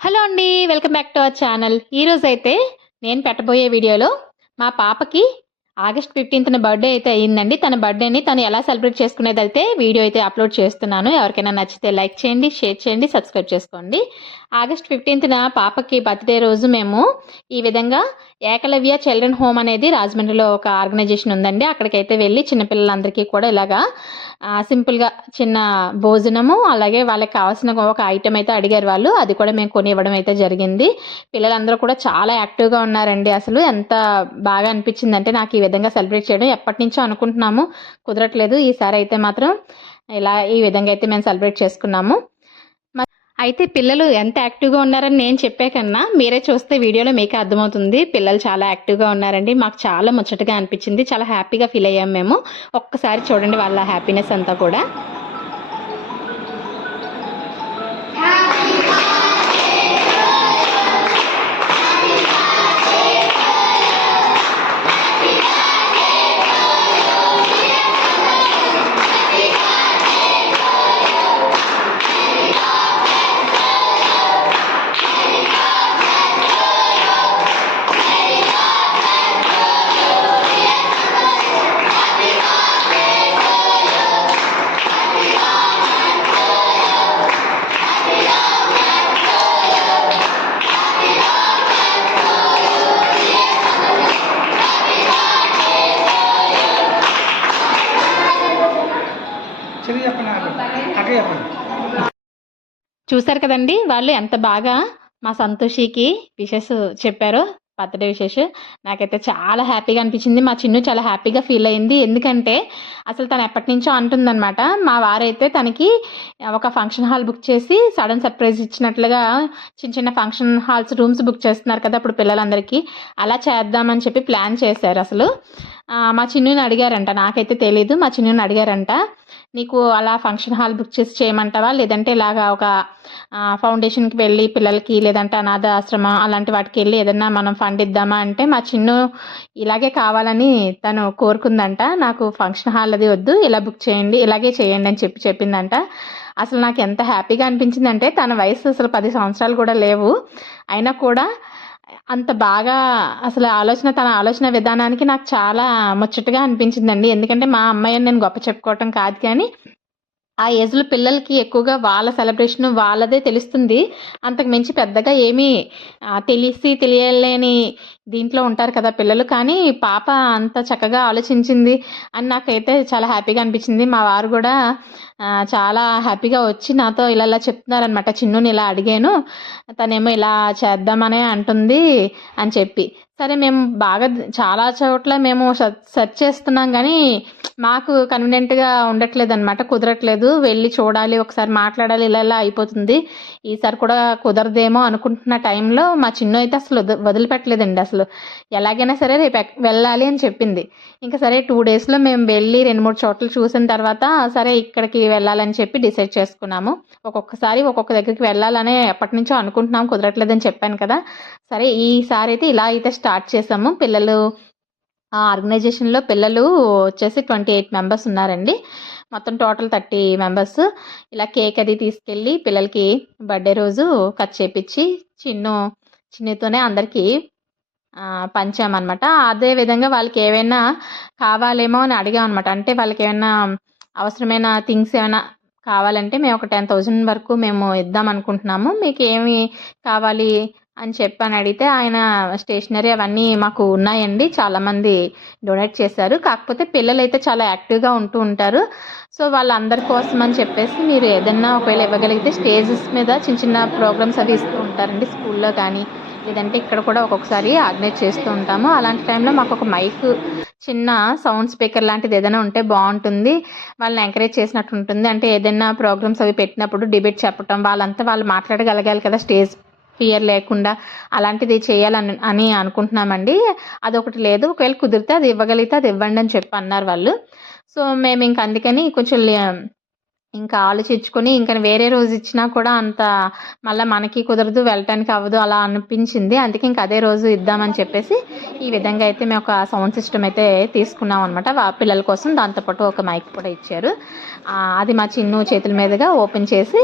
Hello అండి. Welcome back to our channel. ఈరోజైతే నేను పెట్టబోయే వీడియోలో మా పాపకి ఆగస్ట్ 15న బర్త్‌డే అయితే అయిందండి. తన బర్త్‌డేని తను ఎలా సెలబ్రేట్ చేసుకునేదైతే వీడియో అయితే అప్లోడ్ చేస్తున్నాను. ఎవరికైనా నచ్చితే లైక్ చేయండి, షేర్ చేయండి, సబ్స్క్రైబ్ చేసుకోండి. ఆగస్ట్ 15న పాపకి బర్త్‌డే రోజు మేము ఈ విధంగా ఏకలవ్య చిల్డ్రన్ హోమ్ అనేది రాజమండ్రిలో ఒక ఆర్గనైజేషన్ ఉందండి. అక్కడికైతే వెళ్ళి చిన్నపిల్లలందరికీ కూడా ఇలాగా సింపుల్‌గా చిన్న భోజనము, అలాగే వాళ్ళకి కావాల్సిన ఒక ఐటెమ్ అయితే అడిగారు వాళ్ళు. అది కూడా మేము కొనివ్వడం అయితే జరిగింది. పిల్లలందరూ కూడా చాలా యాక్టివ్‌గా ఉన్నారండి. అసలు ఎంత బాగా అనిపించిందంటే నాకు ఈ విధంగా సెలబ్రేట్ చేయడం ఎప్పటినుంచో అనుకుంటున్నాము. కుదరట్లేదు. ఈసారి అయితే మాత్రం ఈ విధంగా అయితే మేము సెలబ్రేట్ చేసుకున్నాము. అయితే పిల్లలు ఎంత యాక్టివ్‌గా ఉన్నారని నేను చెప్పే కన్నా మీరే చూస్తే వీడియోలో మీకే అర్థమవుతుంది. పిల్లలు చాలా యాక్టివ్‌గా ఉన్నారండి. మాకు చాలా ముచ్చటగా అనిపించింది. చాలా హ్యాపీగా ఫీల్ అయ్యాము మేము. ఒక్కసారి చూడండి వాళ్ళ హ్యాపీనెస్ అంతా కూడా. చూసారు కదండి వాళ్ళు ఎంత బాగా మా సంతోషికి విషెస్ చెప్పారో, బర్త్డే విషెస్. నాకైతే చాలా హ్యాపీగా అనిపించింది. మా చిన్ను చాలా హ్యాపీగా ఫీల్ అయింది. ఎందుకంటే అసలు తను ఎప్పటి నుంచో అంటుందన్నమాట. మా వారైతే తనకి ఒక ఫంక్షన్ హాల్ బుక్ చేసి సడన్ సర్ప్రైజ్ ఇచ్చినట్లుగా చిన్న చిన్న ఫంక్షన్ హాల్స్ రూమ్స్ బుక్ చేస్తున్నారు కదా ఇప్పుడు పిల్లలందరికీ, అలా చేద్దామని చెప్పి ప్లాన్ చేశారు. అసలు మా చిన్నుని అడిగారంట, నాకైతే తెలీదు. మా చిన్నుని అడిగారంట, నీకు అలా ఫంక్షన్ హాల్ బుక్ చేసి చేయమంటావా, లేదంటే ఇలాగా ఒక ఫౌండేషన్కి వెళ్ళి పిల్లలకి, లేదంటే అనాథ ఆశ్రమం అలాంటి వాటికి వెళ్ళి ఏదన్నా మనం ఫండ్ ఇద్దామా అంటే, మా చిన్ను ఇలాగే కావాలని తను కోరుకుందంట. నాకు ఫంక్షన్ హాల్ అది వద్దు, ఇలా బుక్ చేయండి, ఇలాగే చేయండి అని చెప్పిందంట. అసలు నాకు ఎంత హ్యాపీగా అనిపించిందంటే, తన వయసు అసలు 10 సంవత్సరాలు కూడా లేవు, అయినా కూడా అంత బాగా అసలు తన ఆలోచన విధానానికి నాకు చాలా ముచ్చటగా అనిపించిందండి. ఎందుకంటే మా అమ్మాయిని నేను గొప్ప చెప్పుకోవటం కాదు కానీ, ఆ ఏజ్‌లో పిల్లలకి ఎక్కువగా వాళ్ళ సెలబ్రేషన్ వాళ్ళదే తెలుస్తుంది. అంతకు మించి పెద్దగా ఏమీ తెలియలేని దీంట్లో ఉంటారు కదా పిల్లలు. కానీ పాప అంత చక్కగా ఆలోచించింది అని నాకైతే చాలా హ్యాపీగా అనిపించింది. మా వారు కూడా చాలా హ్యాపీగా వచ్చి నాతో ఇలా చెప్తున్నారనమాట. చిన్నుని ఇలా అడిగాను, తనేమో ఇలా చేద్దామనే అంటుంది అని చెప్పి. సరే మేము బాగా చాలా చోట్ల మేము సెర్చ్ చేస్తున్నాం కానీ మాకు కన్వీనియంట్‌గా ఉండట్లేదనమాట. కుదరట్లేదు. వెళ్ళి చూడాలి, ఒకసారి మాట్లాడాలి, ఇలా అయిపోతుంది. ఈసారి కూడా కుదరదేమో అనుకుంటున్న టైంలో మా చిన్ను అయితే అసలు వదిలిపెట్టలేదండి అసలు. ఎలాగైనా సరే రేపు వెళ్ళాలి అని చెప్పింది. ఇంకా సరే 2 డేస్‌లో మేము వెళ్ళి 2, 3 చోట్ల చూసిన తర్వాత సరే ఇక్కడికి వెళ్ళాలని చెప్పి డిసైడ్ చేసుకున్నాము. ఒక్కొక్కసారి ఒక్కొక్క దగ్గరికి వెళ్ళాలనే ఎప్పటినుంచో అనుకుంటున్నాం, కుదరట్లేదని చెప్పాను కదా! సరే ఈసారి అయితే ఇలా అయితే స్టార్ట్ చేసాము. ఆ ఆర్గనైజేషన్‌లో పిల్లలు వచ్చేసి 28 మెంబర్స్ ఉన్నారండి. మొత్తం టోటల్ 30 మెంబర్స్. ఇలా కేక్ అది తీసుకెళ్ళి పిల్లలకి బర్త్‌డే రోజు కట్ చేపిచ్చి చిన్నుతోనే అందరికీ పంచామనమాట. అదే విధంగా వాళ్ళకి ఏవైనా కావాలేమో అని అడిగామనమాట. అంటే వాళ్ళకి ఏమైనా అవసరమైన థింగ్స్ ఏమైనా కావాలంటే మేము ఒక 10,000 వరకు మేము ఇద్దాం అనుకుంటున్నాము. మీకు ఏమి కావాలి అని చెప్పని అడిగితే ఆయన స్టేషనరీ అవన్నీ మాకు ఉన్నాయండి, చాలామంది డొనేట్ చేశారు. కాకపోతే పిల్లలైతే చాలా యాక్టివ్‌గా ఉంటూ ఉంటారు. సో వాళ్ళందరి కోసం అని చెప్పేసి మీరు ఏదన్నా ఒకవేళ ఇవ్వగలిగితే, స్టేజెస్ మీద చిన్న చిన్న ప్రోగ్రామ్స్ అవి ఇస్తూ ఉంటారండి స్కూల్లో కానీ, లేదంటే ఇక్కడ కూడా ఒక్కొక్కసారి ఆర్గనైజ్ చేస్తూ ఉంటాము. అలాంటి టైంలో మాకు ఒక మైక్, చిన్న సౌండ్ స్పీకర్ లాంటిది ఏదైనా ఉంటే బాగుంటుంది. వాళ్ళని ఎంకరేజ్ చేసినట్టు ఉంటుంది. అంటే ఏదైనా ప్రోగ్రామ్స్ అవి పెట్టినప్పుడు డిబేట్ చెప్పటం, వాళ్ళు మాట్లాడగలగాలి కదా, స్టేజ్ ఫియర్ లేకుండా. అలాంటిది చేయాలని అనుకుంటున్నామండి. అదొకటి లేదు. ఒకవేళ కుదిరితే అది ఇవ్వగలిగితే అది ఇవ్వండి అని చెప్పి అన్నారు వాళ్ళు. సో మేము ఇంక అందుకని కొంచెం ఇంకా ఆలోచించుకొని ఇంక వేరే రోజు ఇచ్చినా కూడా అంత మళ్ళీ మనకి కుదరదు, వెళ్ళటానికి అవ్వదు అలా అనిపించింది. అందుకే ఇంక అదే రోజు ఇద్దామని చెప్పేసి ఈ విధంగా అయితే మేము ఒక సౌండ్ సిస్టమ్ అయితే తీసుకున్నాం అనమాట పిల్లల కోసం. దాంతోపాటు ఒక మైక్ కూడా ఇచ్చారు. అది మా చిన్ను చేతుల మీదుగా ఓపెన్ చేసి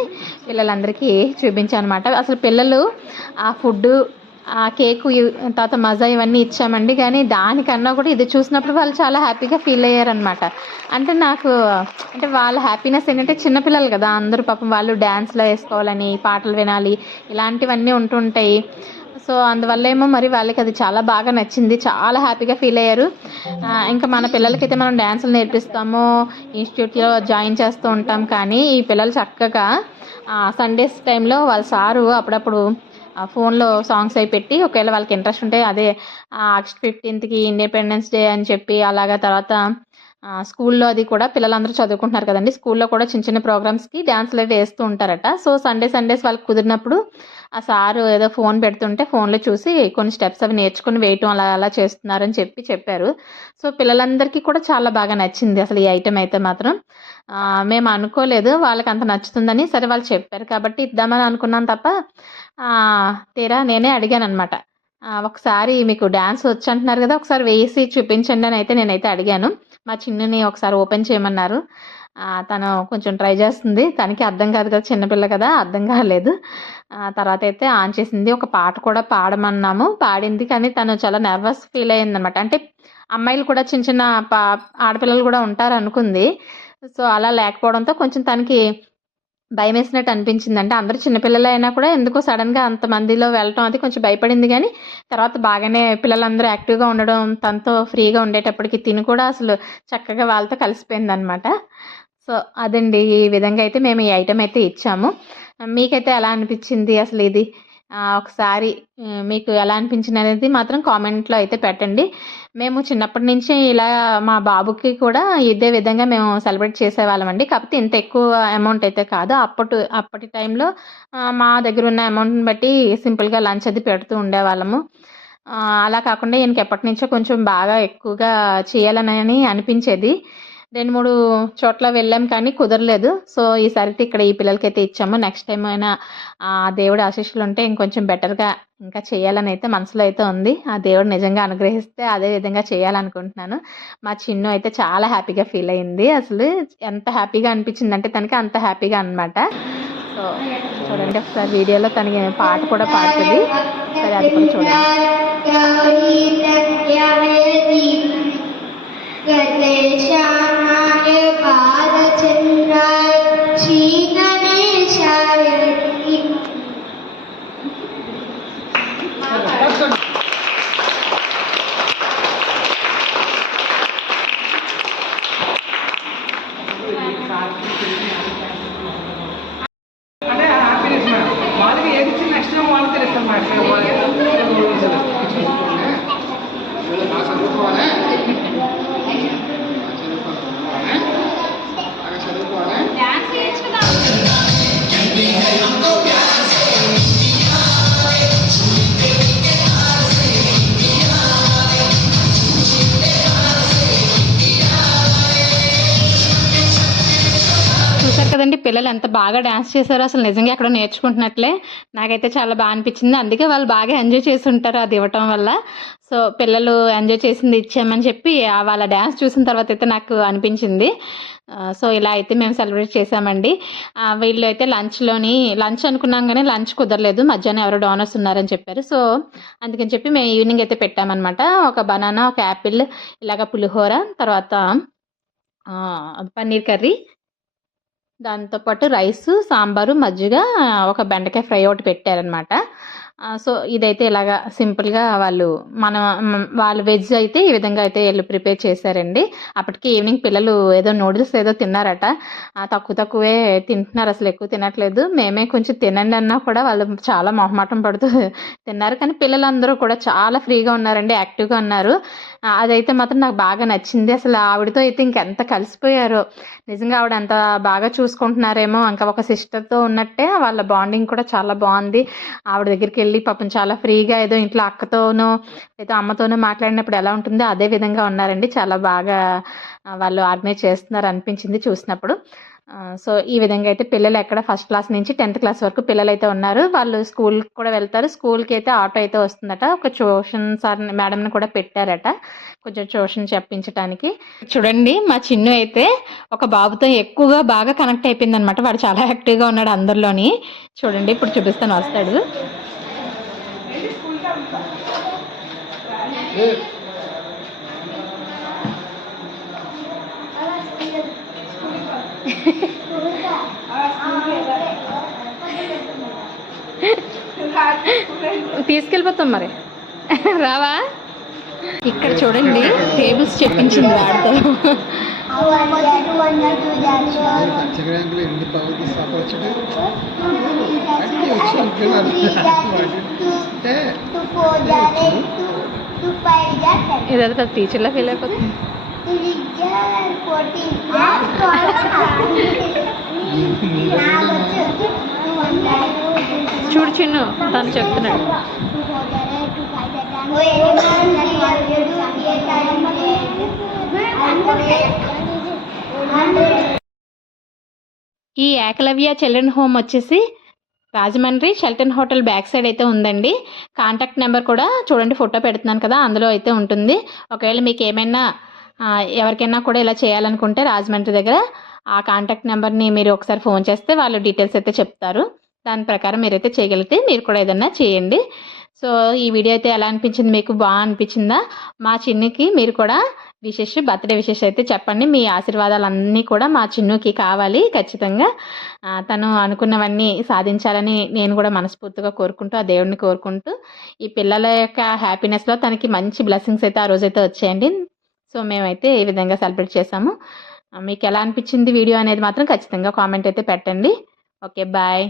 పిల్లలందరికీ చూపించానమాట. అసలు పిల్లలు ఆ ఫుడ్డు, ఆ కేకు తర్వాత మజా ఇవన్నీ ఇచ్చామండి. కానీ దానికన్నా కూడా ఇది చూసినప్పుడు వాళ్ళు చాలా హ్యాపీగా ఫీల్ అయ్యారనమాట. అంటే నాకు అంటే వాళ్ళ హ్యాపీనెస్ ఏంటంటే చిన్నపిల్లలు కదా! అందరూ పాపం వాళ్ళు డ్యాన్స్‌లో ఏసుకోవాలని, పాటలు వినాలి ఇలాంటివన్నీ ఉంటుంటాయి. సో, అందువల్లేమో మరి వాళ్ళకది చాలా బాగా నచ్చింది. చాలా హ్యాపీగా ఫీల్ అయ్యారు. ఇంకా మన పిల్లలకైతే మనం డాన్సులు నేర్పిస్తాము, ఇన్‌స్టిట్యూట్‌లో జాయిన్ చేస్తూ ఉంటాం. కానీ ఈ పిల్లలు చక్కగా సండేస్ టైంలో వాళ్ళ సారు అప్పుడప్పుడు ఫోన్‌లో సాంగ్స్ అవి పెట్టి ఒకవేళ వాళ్ళకి ఇంట్రెస్ట్ ఉంటే అదే ఆగస్ట్ 15థ్‌కి ఇండిపెండెన్స్ డే అని చెప్పి అలాగా తర్వాత స్కూల్లో అది కూడా పిల్లలందరూ చదువుకుంటున్నారు కదండీ! స్కూల్లో కూడా చిన్న చిన్న ప్రోగ్రామ్స్‌కి డాన్సులవి వేస్తూ ఉంటారట. సో, సండేస్ వాళ్ళకి కుదిరినప్పుడు ఆ సారు ఏదో ఫోన్ పెడుతుంటే ఫోన్‌లో చూసి కొన్ని స్టెప్స్ అవి నేర్చుకొని వేయటం అలా అలా చేస్తున్నారని చెప్పారు. సో, పిల్లలందరికీ కూడా చాలా బాగా నచ్చింది అసలు ఈ ఐటెమ్ అయితే మాత్రం. మేము అనుకోలేదు వాళ్ళకంత నచ్చుతుందని. సరే వాళ్ళు చెప్పారు కాబట్టి ఇద్దామని అనుకున్నాను తప్ప తీరా నేనే అడిగాననమాట. ఒకసారి మీకు డాన్స్ వచ్చంటున్నారు గదా! ఒకసారి వేసి చూపించండి అని నేనైతే అడిగాను. మా చిన్నుని ఒకసారి ఓపెన్ చేయమన్నారు. తను కొంచెం ట్రై చేస్తుంది. తనకి అర్థం కాదు కదా! చిన్న పిల్ల కదా! అర్థం కాలేదు. తర్వాతైతే ఆన్ చేసింది. ఒక పాట కూడా పాడమన్నాము. పాడింది. కానీ తను చాలా నర్వస్ ఫీల్ అయిందనమాట. అంటే అమ్మాయిలు కూడా చిన్న చిన్న ఆడపిల్లలు కూడా ఉంటారనుకుంది. సో, అలా లేకపోవడంతో కొంచెం తనకి భయమేసినట్టు అనిపించింది. అంటే అందరూ చిన్న పిల్లలే అయినా కూడా ఎందుకో సడెన్‌గా అంతమందిలో వెళ్ళటం అది కొంచెం భయపడింది గానీ, తర్వాత బాగానే పిల్లలందరూ యాక్టివ్‌గా ఉండడం, తనతో ఫ్రీగా ఉండేటప్పటికి తిను కూడా అసలు చక్కగా వాళ్ళతో కలిసిపోయిందనమాట. సో, అదండి. ఈ విధంగా అయితే మేము ఈ ఐటెమ్ అయితే ఇచ్చాము. మీకైతే ఎలా అనిపిచ్చింది అసలిది? ఒకసారి మీకు ఎలా అనిపించిందనేది మాత్రం కామెంట్‌లో అయితే పెట్టండి. మేము చిన్నప్పటి నుంచి ఇలా మా బాబుకి కూడా ఇదే విధంగా మేము సెలబ్రేట్ చేసేవాళ్ళమండి. కాకపోతే ఇంత ఎక్కువ అమౌంట్ అయితే కాదు. అప్పటి టైంలో మా దగ్గరున్న అమౌంట్‌ని బట్టి సింపుల్‌గా లంచ్ అది పెడుతూ ఉండేవాళ్ళము. అలా కాకుండా ఈయనకి ఎప్పటినుంచో కొంచెం బాగా ఎక్కువగా చేయాలని అనిపించేది. 2, 3 చోట్ల వెళ్ళాం కానీ కుదరలేదు. సో, ఈసారైతే ఇక్కడ ఈ పిల్లలకైతే ఇచ్చాము. నెక్స్ట్ టైమ్ అయినా దేవుడి ఆశీస్సులుంటే ఇంకొంచెం బెటర్‌గా ఇంకా చేయాలనైతే మనసులో అయితే ఉంది. ఆ దేవుడు నిజంగా అనుగ్రహిస్తే అదే విధంగా చేయాలనుకుంటున్నాను. మా చిన్ను అయితే చాలా హ్యాపీగా ఫీల్ అయింది. అసలు ఎంత హ్యాపీగా అనిపించిందంటే తనకి అంత హ్యాపీగా అనమాట. సో, చూడండి ఒకసారి వీడియోలో తనకి పాట కూడా పాడుతది. సరే అది కూడా చూడండి. गतेशानाय बालचन्द्राय श्रीगणेशाय అంటే హ్యాపీనెస్ మేడం వాళ్ళకి ఏది ఇచ్చిన నెక్స్ట్ టైం వాళ్ళకి తెలుస్తాం చూసారు కదండీ పిల్లలు ఎంత బాగా డాన్స్ చేశారో అసలు నిజంగా ఎక్కడో నేర్చుకుంటున్నట్లే. నాకైతే చాలా బా అనిపించింది. అందుకే వాళ్ళు బాగా ఎంజాయ్ చేసుంటారు అది ఇవ్వటం వల్ల. సో, పిల్లలు ఎంజాయ్ చేసింది ఇచ్చామని చెప్పి వాళ్ళ డాన్స్ చూసిన తర్వాత అయితే నాకు అనిపించింది. సో, ఇలా అయితే మేము సెలబ్రేట్ చేశామండి. వీళ్ళు అయితే లంచ్ అనుకున్నాం గానీ లంచ్ కుదరలేదు. మధ్యాహ్నం ఎవరో డోనర్స్ ఉన్నారని చెప్పారు. సో, అందుకని చెప్పి మేము ఈవినింగ్ అయితే పెట్టామనమాట. ఒక బనానా, ఒక యాపిల్, ఇలాగ పులిహోర, తర్వాత పన్నీర్ కర్రీ, దాంతో పాటు రైసు, సాంబారు, మజ్జిగ, ఒక బెండకాయ ఫ్రై ఒకటి పెట్టారనమాట. సో, ఇదైతే ఇలాగా సింపుల్‌గా వాళ్ళు వెజ్ అయితే ఈ విధంగా అయితే ఈళ్ళు ప్రిపేర్ చేశారండి. అప్పటికి ఈవినింగ్ పిల్లలు ఏదో నూడిల్స్ ఏదో తిన్నారట. తక్కువే తింటున్నారు, అసలు ఎక్కువ తినట్లేదు. మేమే కొంచెం తినండి అన్నా కూడా వాళ్ళు చాలా మొహమాటం పడుతూ తిన్నారు. కానీ పిల్లలందరూ కూడా చాలా ఫ్రీగా ఉన్నారండి, యాక్టివ్‌గా ఉన్నారు. అదైతే మాత్రం నాకు బాగా నచ్చింది. అసలు ఆవిడతో అయితే ఇంకెంత కలిసిపోయారో. నిజంగా ఆవిడ అంత బాగా చూసుకుంటున్నారేమో, ఇంకా ఒక సిస్టర్‌తో ఉన్నట్టే వాళ్ళ బాండింగ్ కూడా చాలా బావుంది. ఆవిడ దగ్గరికెళ్ళి పాపం చాలా ఫ్రీగా ఏదో ఇంట్లో అక్కతోనో, లేదా అమ్మతోనో మాట్లాడినప్పుడు ఎలా ఉంటుందో అదే విధంగా ఉన్నారండి. చాలా బాగా వాళ్ళు ఆర్గనైజ్ చేస్తున్నారు అనిపించింది చూసినప్పుడు. సో ఈ విధంగా అయితే పిల్లలు ఎక్కడ ఫస్ట్ క్లాస్ నుంచి 10th క్లాస్ వరకు పిల్లలైతే ఉన్నారు. వాళ్ళు స్కూల్కి కూడా వెళ్తారు. స్కూల్కి అయితే ఆటో అయితే వస్తుందట. ఒక ట్యూషన్ సార్ మేడంని కూడా పెట్టారట కొంచెం ట్యూషన్ చెప్పించడానికి. చూడండి మా చిన్ను అయితే ఒక బాబుతో ఎక్కువగా బాగా కనెక్ట్ అయిపోయింది అనమాట. వాడు చాలా యాక్టివ్గా ఉన్నాడు అందరిలోని. చూడండి ఇప్పుడు చూపిస్తాను, వస్తాడు. తీసుకెళ్ళిపోతాం మరి, రావా? ఇక్కడ చూడండి టేబుల్స్ చెప్పించింది వాడితో. ఇదైతే పెద్ద టీచర్లా ఫీల్ అయిపోతుంది. చూడు చిన్ను తను చెప్తున్నాడు. ఈ ఏకలవ్య చిల్డ్రన్ హోమ్ వచ్చేసి Rajahmundry Sheldon hotel back side అయితే ఉందండి. కాంటాక్ట్ నెంబర్ కూడా చూడండి, ఫోటో పెడుతున్నాను కదా, అందులో అయితే ఉంటుంది. ఒకవేళ మీకు ఏమైనా ఎవరికైనా కూడా ఇలా చేయాలనుకుంటే రాజమండ్రి దగ్గర ఆ కాంటాక్ట్ నెంబర్ని మీరు ఒకసారి ఫోన్ చేస్తే వాళ్ళు డీటెయిల్స్ అయితే చెప్తారు. దాని ప్రకారం మీరైతే చేయగలిగితే మీరు కూడా ఏదన్నా చేయండి. సో ఈ వీడియో అయితే ఎలా అనిపించింది, మీకు బాగా అనిపించిందా? మా చిన్నుకి మీరు కూడా బర్త్డే విషెస్ అయితే చెప్పండి. మీ ఆశీర్వాదాలన్నీ కూడా మా చిన్నుకి కావాలి ఖచ్చితంగా. తను అనుకున్నవన్నీ సాధించాలని నేను కూడా మనస్ఫూర్తిగా కోరుకుంటూ, ఆ దేవుడిని కోరుకుంటూ, ఈ పిల్లల యొక్క హ్యాపీనెస్లో తనకి మంచి బ్లెస్సింగ్స్ అయితే ఆ రోజైతే వచ్చాయండి. సో మేమైతే ఈ విధంగా సెలబ్రేట్ చేసాము. మీకు ఎలా అనిపించింది వీడియో అనేది మాత్రం ఖచ్చితంగా కామెంట్ అయితే పెట్టండి. Okay, bye.